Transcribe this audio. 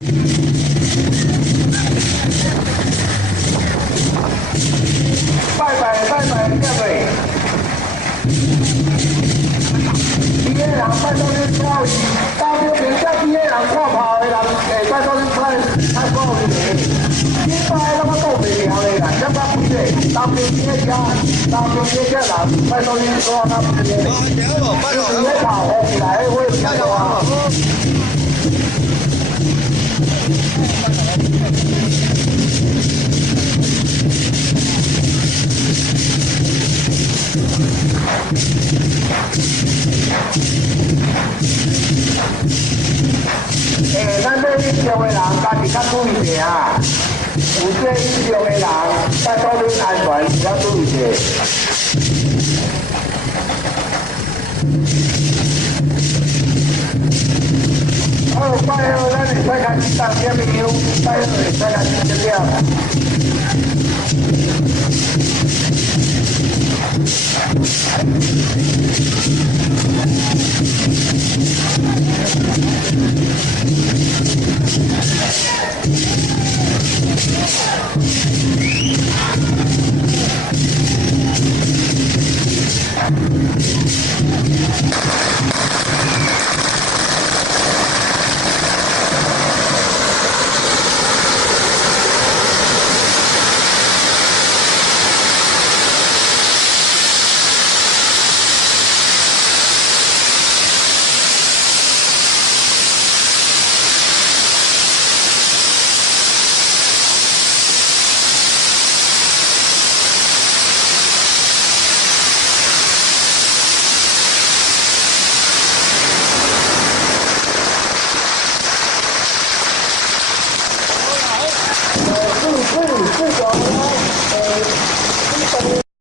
拜各位，边个人拜托恁注意，到这边遮边个人看炮的人，拜托恁太注意。你拜那么多袂了的啦，这把几个当兵这人，拜托恁说那边的，你跑红起来会比较多。咱这英雄的人，家己较注意点啊！有这英雄的人，拜托恁安全较注意点。好，拜好，咱会使开始当点名，拜好会使开始点了。